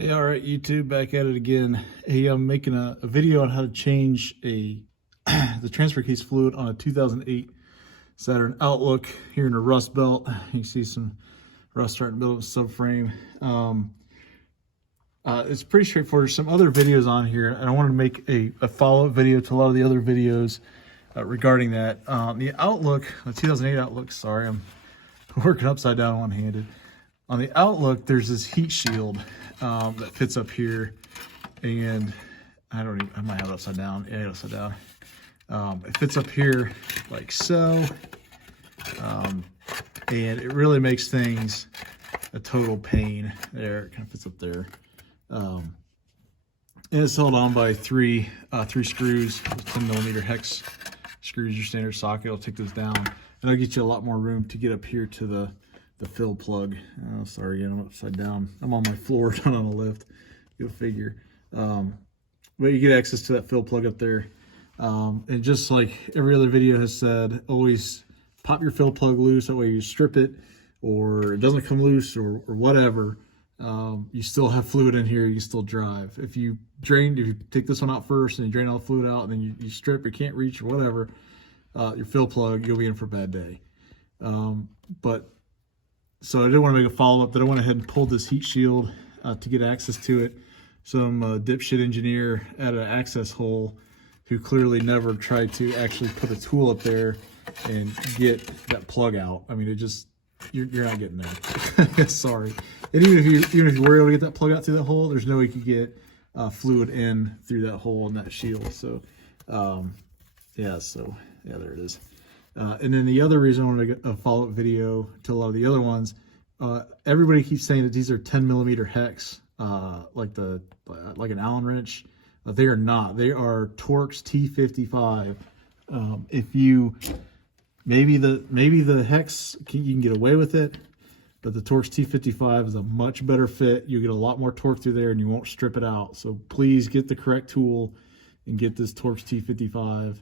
Hey, all right, YouTube, back at it again. Hey, I'm making a video on how to change the transfer case fluid on a 2008 Saturn Outlook here in the rust belt. You can see some rust starting to build up the subframe. It's pretty straightforward. There's some other videos on here, and I wanted to make a follow-up video to a lot of the other videos regarding that. The Outlook, the 2008 Outlook, sorry, I'm working upside down one-handed. On the Outlook, there's this heat shield that fits up here, and I might have it upside down. Yeah, upside down. It fits up here like so, and it really makes things a total pain. There, it kind of fits up there. And it's held on by three screws, 10mm hex screws, your standard socket. I'll take those down, and I'll get you a lot more room to get up here to the fill plug. Oh, sorry, I'm upside down. I'm on my floor, not on a lift. Go figure. But you get access to that fill plug up there. And just like every other video has said, always pop your fill plug loose. That way you strip it, or it doesn't come loose, or whatever. You still have fluid in here. You can still drive. If you take this one out first and you drain all the fluid out, and then you strip, you can't reach, or whatever, your fill plug, you'll be in for a bad day. So I did want to make a follow-up that I went ahead and pulled this heat shield to get access to it. Some dipshit engineer at an access hole who clearly never tried to actually put a tool up there and get that plug out. I mean, you're not getting there. Sorry. And even if you were able to get that plug out through that hole, there's no way you could get fluid in through that hole in that shield. So, yeah, there it is. And then the other reason I wanted to get a follow-up video to a lot of the other ones, everybody keeps saying that these are 10mm hex, like an Allen wrench. They are not. They are Torx T55. If you maybe the hex you can get away with it, but the Torx T55 is a much better fit. You get a lot more torque through there, and you won't strip it out. So please get the correct tool and get this Torx T55.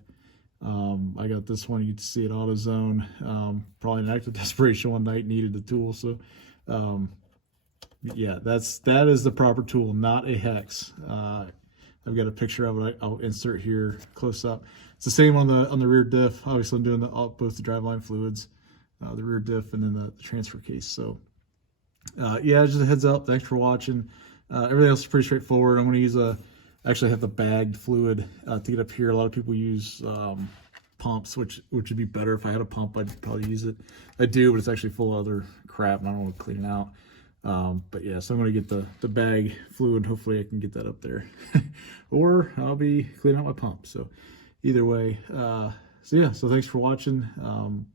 I got this one, you can see it AutoZone. Probably an act of desperation one night, needed the tool. So yeah, that is the proper tool, not a hex. I've got a picture of it. I'll insert here close up. It's the same on the rear diff. Obviously I'm doing both the driveline fluids, the rear diff, and then the transfer case. So yeah, just a heads up. Thanks for watching. Everything else is pretty straightforward. I'm going to use actually have the bagged fluid to get up here. A lot of people use pumps, which would be better. If I had a pump, I'd probably use it. I do, but it's actually full of other crap, and I don't want to clean it out. But yeah, so I'm going to get the bag fluid. Hopefully I can get that up there. Or I'll be cleaning out my pump. So either way, so yeah, so thanks for watching.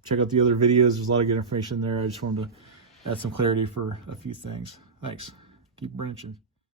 Check out the other videos. There's a lot of good information there. I just wanted to add some clarity for a few things. Thanks. Keep branching.